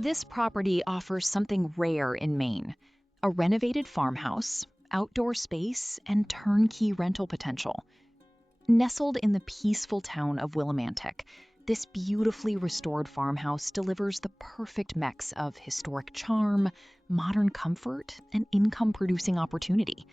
This property offers something rare in Maine: a renovated farmhouse, outdoor space, and turnkey rental potential. Nestled in the peaceful town of Willimantic, this beautifully restored farmhouse delivers the perfect mix of historic charm, modern comfort, and income-producing opportunity.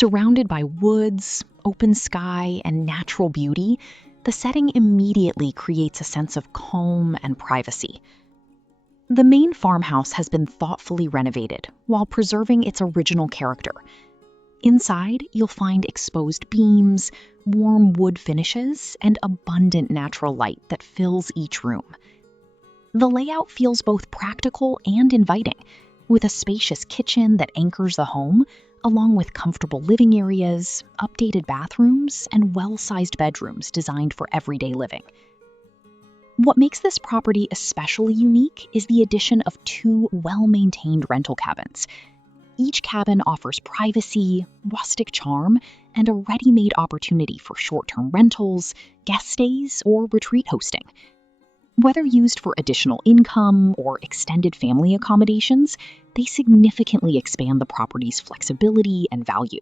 Surrounded by woods, open sky, and natural beauty, the setting immediately creates a sense of calm and privacy. The main farmhouse has been thoughtfully renovated while preserving its original character. Inside, you'll find exposed beams, warm wood finishes, and abundant natural light that fills each room. The layout feels both practical and inviting, with a spacious kitchen that anchors the home, along with comfortable living areas, updated bathrooms, and well-sized bedrooms designed for everyday living. What makes this property especially unique is the addition of 2 well-maintained rental cabins. Each cabin offers privacy, rustic charm, and a ready-made opportunity for short-term rentals, guest stays, or retreat hosting. Whether used for additional income or extended family accommodations, they significantly expand the property's flexibility and value.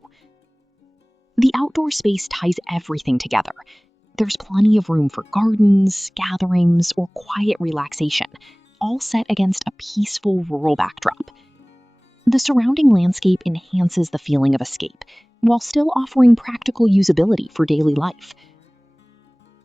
The outdoor space ties everything together. There's plenty of room for gardens, gatherings, or quiet relaxation, all set against a peaceful rural backdrop. The surrounding landscape enhances the feeling of escape, while still offering practical usability for daily life.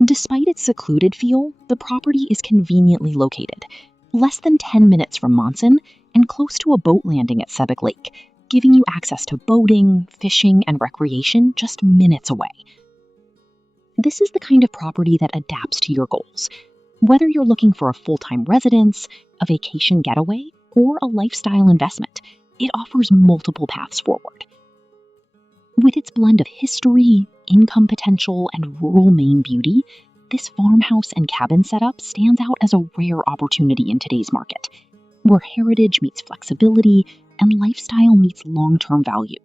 Despite its secluded feel, the property is conveniently located, less than 10 minutes from Monson and close to a boat landing at Sebec Lake, giving you access to boating, fishing, and recreation just minutes away. This is the kind of property that adapts to your goals. Whether you're looking for a full-time residence, a vacation getaway, or a lifestyle investment, it offers multiple paths forward. With its blend of history, income potential, and rural Maine beauty, this farmhouse and cabin setup stands out as a rare opportunity in today's market, where heritage meets flexibility and lifestyle meets long-term value.